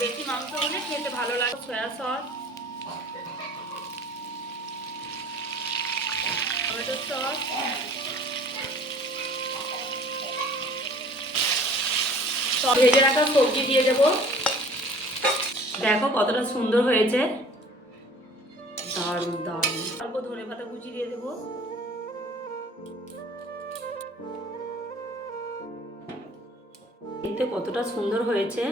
বেশি মাংস হলে খেতে ভালো লাগে। সয়া সস, টমেটো সস ভেজে রাখা সবজি দিয়ে দেবো। দেখো কতটা সুন্দর হয়েছে। দারুণ দারুণ। অল্প ধনে পাতা কুচি দিয়ে দেবো। দেখতে কতটা সুন্দর হয়েছে।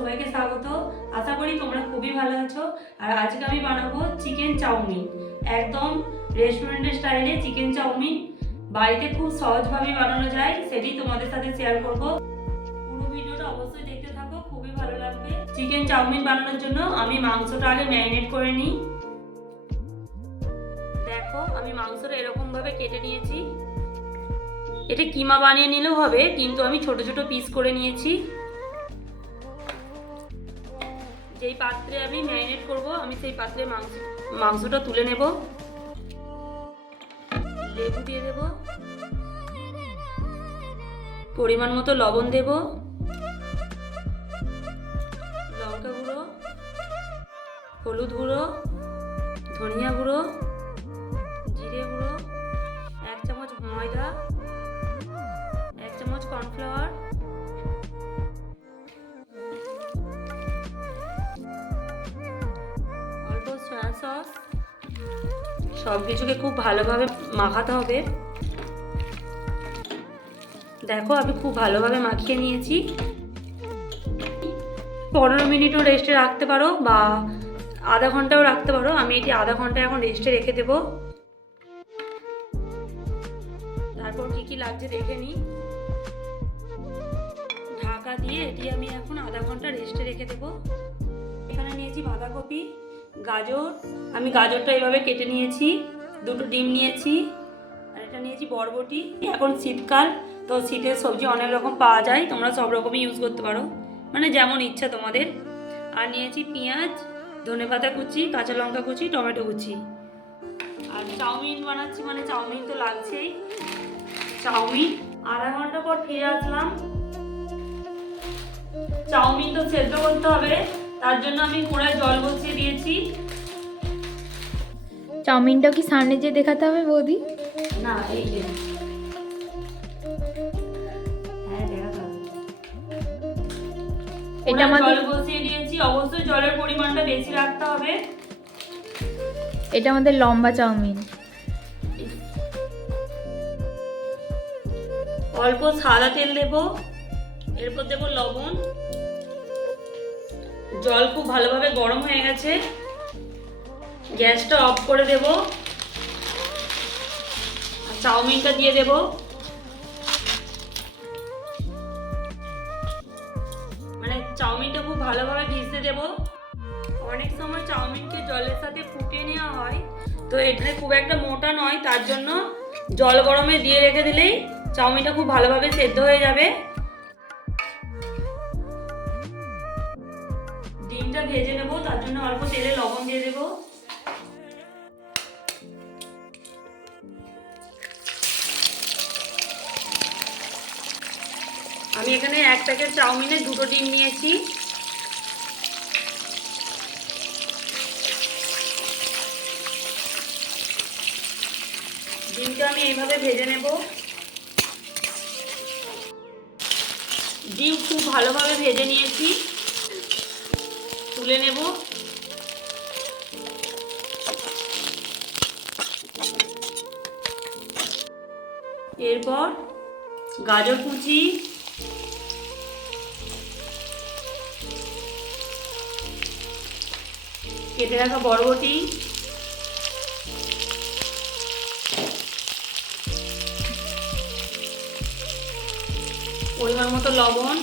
সবাইকে স্বাগত। আশা করি তোমরা খুবই ভালো আছো। আর আজকে আমি বানাবো চিকেন চাউমিন। একদম রেস্টুরেন্টের স্টাইলে চিকেন চাউমিন। বাড়িতে খুব সহজভাবে বানানো যায়, সেটি তোমাদের সাথে শেয়ার করব। পুরো ভিডিওটা অবশ্যই দেখতে থাকো, খুবই ভালো লাগবে। চিকেন চাউমিন বানানোর জন্য আমি মাংসটা আগে ম্যারিনেট করে নিই। দেখো, আমি মাংসটা এরকমভাবে কেটে নিয়েছি। এটা কিমা বানিয়ে নিলেও হবে, কিন্তু আমি ছোট ছোট পিস করে নিয়েছি। যেই পাত্রে আমি ম্যারিনেট করব, আমি সেই পাত্রে মাংস, মাংসটা তুলে নেব। লেবু দিয়ে দেব। পরিমাণ মতো লবণ দেব। লঙ্কা গুঁড়ো, হলুদ গুঁড়ো, ধনিয়া গুঁড়ো। সব কিছুকে খুব ভালোভাবে মাখাতে হবে। দেখো, আমি খুব ভালোভাবে মাখিয়ে নিয়েছি। পনেরো মিনিটও রেস্টে রাখতে পারো বা আধা ঘন্টাও রাখতে পারো। আমি এটি আধা ঘণ্টা এখন রেস্টে রেখে দেবো। তারপর কি কি লাগছে দেখে নিই। ঢাকা দিয়ে এটি আমি এখন আধা ঘণ্টা রেস্টে রেখে দেবো। এখানে নিয়েছি বাঁধাকপি গাজর। আমি গাজরটা এভাবে কেটে নিয়েছি, দুটো ডিম নিয়েছি, আর এটা নিয়েছি বরবটি। এখন শীতকাল, তো শীতের সবজি অনেক রকম পাওয়া যায়, তোমরা সব রকমই ইউজ করতে পারো। মানে যেমন ইচ্ছা তোমাদের। আর নিয়েছি পেঁয়াজ ধনেপাতা কুচি, কাঁচা লঙ্কা কুচি, টমেটো কুচি। আর চাউমিন বানাচ্ছি মানে চাউমিন তো লাগছেই। চাউমিন। আধা ঘণ্টা পর ফিরে আসলাম। চাউমিন তো সেদ্ধ করতে হবে। তার জন্য আমি কড়ায় জল বসিয়ে দিয়েছি। চাউমিনটা কি সামনে যে দেখাতে হবে বৌদি? না এই যে। হ্যাঁ। এটা আমাদের জল বসিয়ে দিয়েছি। অবশ্যই জলের পরিমাণটা বেশি রাখতে হবে। এটা আমাদের লম্বা চাউমিন। অল্প সাদা তেল দেব। এরপর দেব লবণ। জল খুব ভালোভাবে গরম হয়ে গেছে। গ্যাসটা অফ করে দেব। চাউমিনটা দিয়ে দেব। মানে চাউমিনটা খুব ভালোভাবে ভিজতে দেব। অনেক সময় চাউমিনকে জলের সাথে ফুটিয়ে নেওয়া হয়। তো এটা খুব একটা মোটা নয়, তার জন্য জল গরমে দিয়ে রেখে দিলেই চাউমিনটা খুব ভালোভাবে সেদ্ধ হয়ে যাবে। তার জন্য অল্প তেলে লবণ দিয়ে দেবো। আমি এখানে এক প্যাকেট চাউমিনে দুটো ডিম নিয়েছি। ডিমটা আমি এইভাবে ভেজে নেব। ডিম খুব ভালোভাবে ভেজে নিয়েছি। তুলে নেব। এরপর গাজর কুচি কেটে রাখা বরবটি পরিমাণ মতো লবণ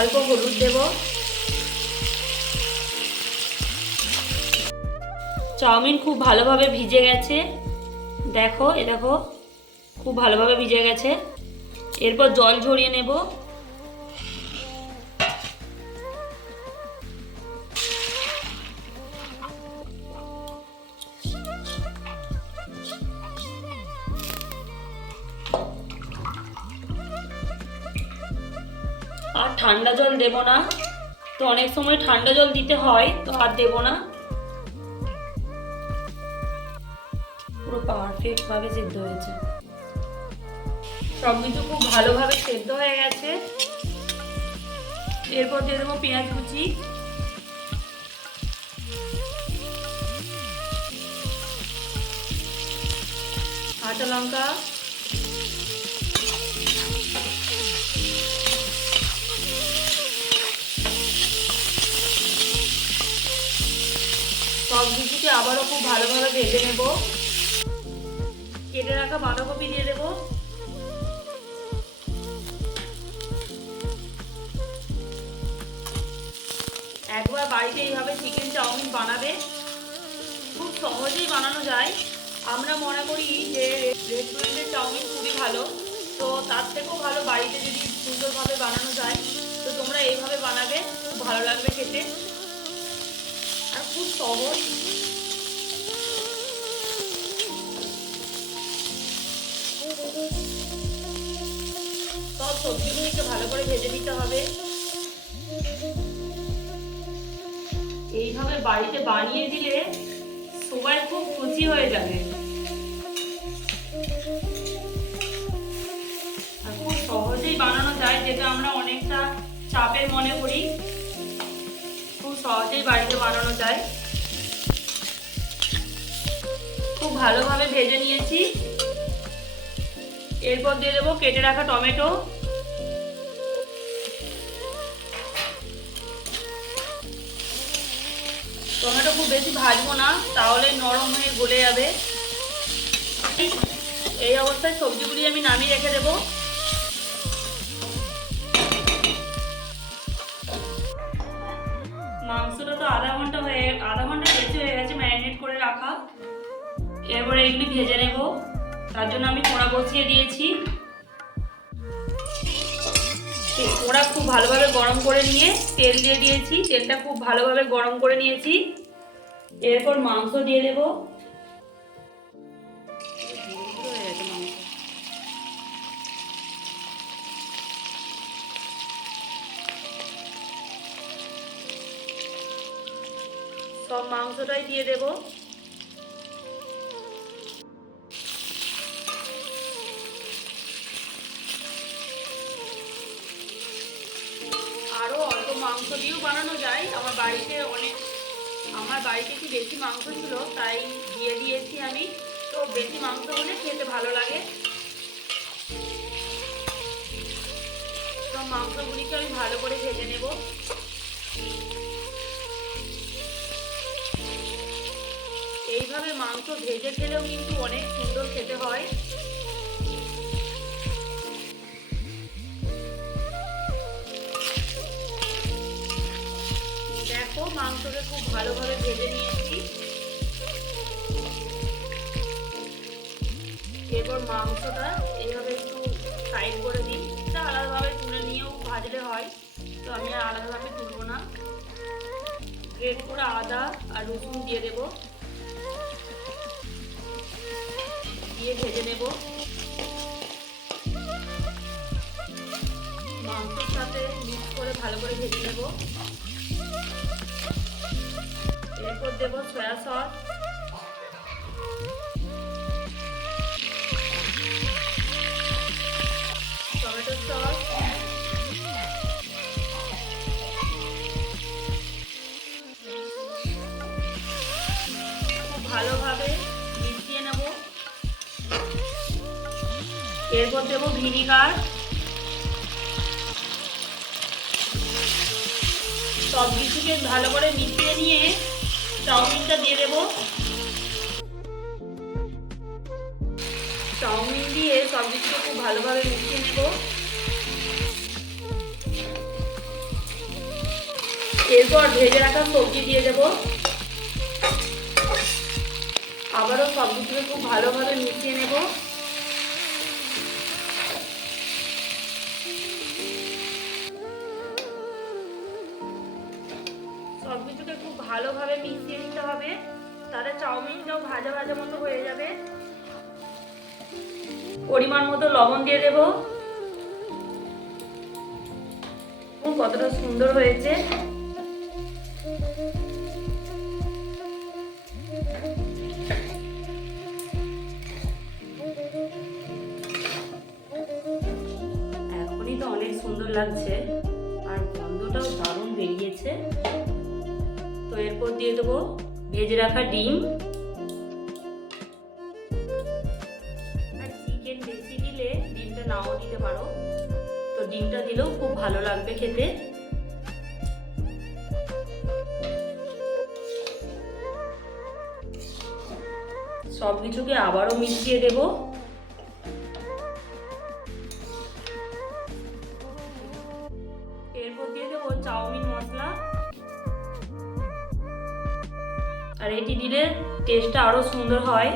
অল্প হলুদ দেব। চাউমিন খুব ভালোভাবে ভিজে গেছে। দেখো, এ দেখো, খুব ভালোভাবে ভিজে গেছে। এরপর জল ঝরিয়ে নেব। দেব না। তো অনেক সময় ঠান্ডা জল দিতে হয়, তো আর দেব না। পুরো পারফেক্ট ভাবে সিদ্ধ হয়েছে। সব কিছু খুব ভালোভাবে সেদ্ধ হয়ে গেছে। এরপর দিয়ে দেবো পেঁয়াজ কুচি। কাঁচা লঙ্কা। সব কিছুকে আবারও খুব ভালোভাবে ভেজে নেব। কেটে রাখা বাঁধাকপি দিয়ে দেবো। একবার বাড়িতে এইভাবে চিকেন চাউমিন বানাবে। খুব সহজেই বানানো যায়। আমরা মনে করি যে রেস্টুরেন্টের চাউমিন খুবই ভালো। তো তার থেকেও ভালো বাড়িতে যদি সুন্দরভাবে বানানো যায়, তো তোমরা এইভাবে বানাবে। খুব ভালো লাগবে খেতে। খুব সহজ। সব সবজিগুলিকে ভালো করে ভেজে নিতে হবে। এইভাবে বাড়িতে বানিয়ে দিলে সবাই খুব খুশি হয়ে যাবে। খুব সহজেই বানানো যায়, যেটা আমরা অনেকটা চাপের মনে করি। সহজেই বাড়িতে বানানো যায়। খুব ভালোভাবে ভেজে নিয়েছি। এরপর দিয়ে দেবো কেটে রাখা টমেটো। টমেটো খুব বেশি ভাজবো না, তাহলে নরম হয়ে গলে যাবে। এই অবস্থায় সবজিগুলি আমি নামিয়ে রেখে দেবো। আধা ঘণ্টা বেশি হয়ে গেছে ম্যারিনেট করে রাখা। এরপরে এগুলি ভেজে নেব। তার জন্য আমি কোড়া বসিয়ে দিয়েছি। কোড়া খুব ভালোভাবে গরম করে নিয়ে তেল দিয়ে দিয়েছি। তেলটা খুব ভালোভাবে গরম করে নিয়েছি। এরপর মাংস দিয়ে দেব। সব মাংসটাই দিয়ে দেব। আরও অল্প মাংস দিয়েও বানানো যায়। আমার বাড়িতে অনেক, আমার বাড়িতে একটু বেশি মাংস ছিল, তাই দিয়ে দিয়েছি আমি। তো বেশি মাংস হলে খেতে ভালো লাগে। তো মাংসগুলিকে আমি ভালো করে ভেজে নেব। এইভাবে মাংস ভেজে খেলেও কিন্তু অনেক সুন্দর খেতে হয়। দেখো, মাংসকে খুব ভালোভাবে ভেজে নিয়েছি। এরপর মাংসটা এইভাবে একটু সাইড করে দিই। এটা আলাদাভাবে তুলে নিয়েও ভাজলে হয়, তো আমি আর আলাদাভাবে তুলবো না। গ্রেট করে আদা আর রসুন দিয়ে দেবো। দিয়ে ভেজে নেব। মাংসের সাথে মিক্স করে ভালো করে ভেজে নেব। এরপর দেবো সয়া সস এরপর দেবো ভিনিগার। সব কিছুকে ভালো করে মিশিয়ে নিয়ে চাউমিনটা দিয়ে দেবো। চাউমিন দিয়ে সব কিছুকে খুব ভালোভাবে মিশিয়ে নেব। এরপর ভেজে রাখা সবজি দিয়ে দেব। আবারও সব কিছুকে খুব ভালোভাবে মিশিয়ে নেব। ভালোভাবে মিশিয়ে নিতে হবে। তাহলে চাউমিনটাও ভাজা ভাজা মতো হয়ে যাবে। পরিমাণ মতো লবণ দিয়ে দেব। কতটা সুন্দর হয়েছে। এখনই তো অনেক সুন্দর লাগছে। ভেজে রাখা ডিম। আর চিকেন বেশি দিলে ডিমটা নাও দিতে পারো। তো ডিমটা দিলেও খুব ভালো লাগবে খেতে। সব কিছুকে আবারও মিশিয়ে দেব। টেস্টটা আরও সুন্দর হয়।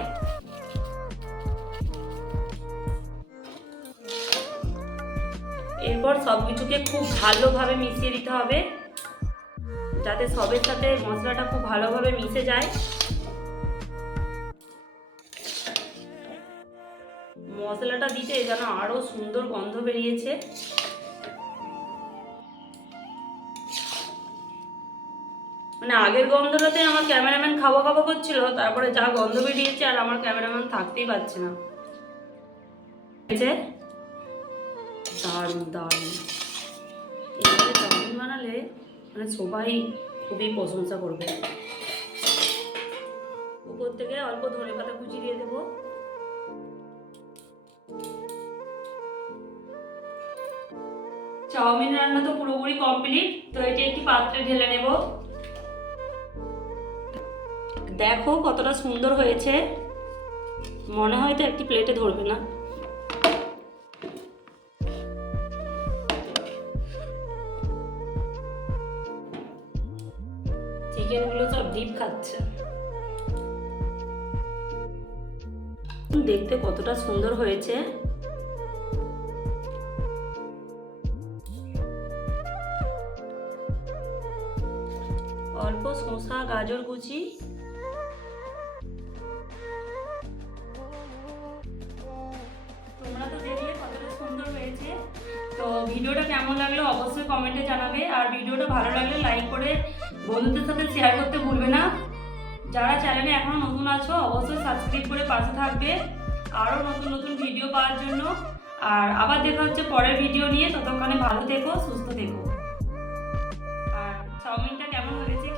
এরপর সব কিছুকে খুব ভালোভাবে মিশিয়ে দিতে হবে। যাতে সবের সাথে মশলাটা খুব ভালোভাবে মিশে যায়। মশলাটা দিতে যেন আরও সুন্দর গন্ধ বেরিয়েছে। মানে আগের গন্ধটাতে আমার ক্যামেরাম্যান খাওয়া খাওয়া করছিল, তারপরে যা গন্ধ বেরিয়েছে আর আমার ক্যামেরাম্যান থাকতেই পারছে না? দারুণ দারুণ। চাউমিন বানালে মানে সবাই খুবই প্রশংসা করবে। উপর থেকে অল্প ধনে পাতা কুচি দিয়ে দেবো। চাউমিন রান্না তো পুরোপুরি কমপ্লিট, তো এটি একটি পাত্রে ঢেলে নেব। দেখো কতটা সুন্দর হয়েছে। মনে হয় তো একটি প্লেটে ধরবে না। চিকেনগুলো সব ডিপ খাচ্ছে। দেখতে কতটা সুন্দর হয়েছে। অল্প শসা, গাজর কুচি কেমন লাগল অবশ্যই কমেন্টে জানাবে। আর ভিডিওটা ভালো লাগলে লাইক করে বন্ধুদের সাথে শেয়ার করতে ভুলবে না। যারা চ্যানেলে এখনও নতুন আছো, অবশ্যই সাবস্ক্রাইব করে পাশে থাকবে। আরও নতুন নতুন ভিডিও পাওয়ার জন্য। আর আবার দেখা হচ্ছে পরের ভিডিও নিয়ে। ততক্ষণে ভালো থেকো, সুস্থ থেকো। আর চাউমিনটা কেমন হয়েছে?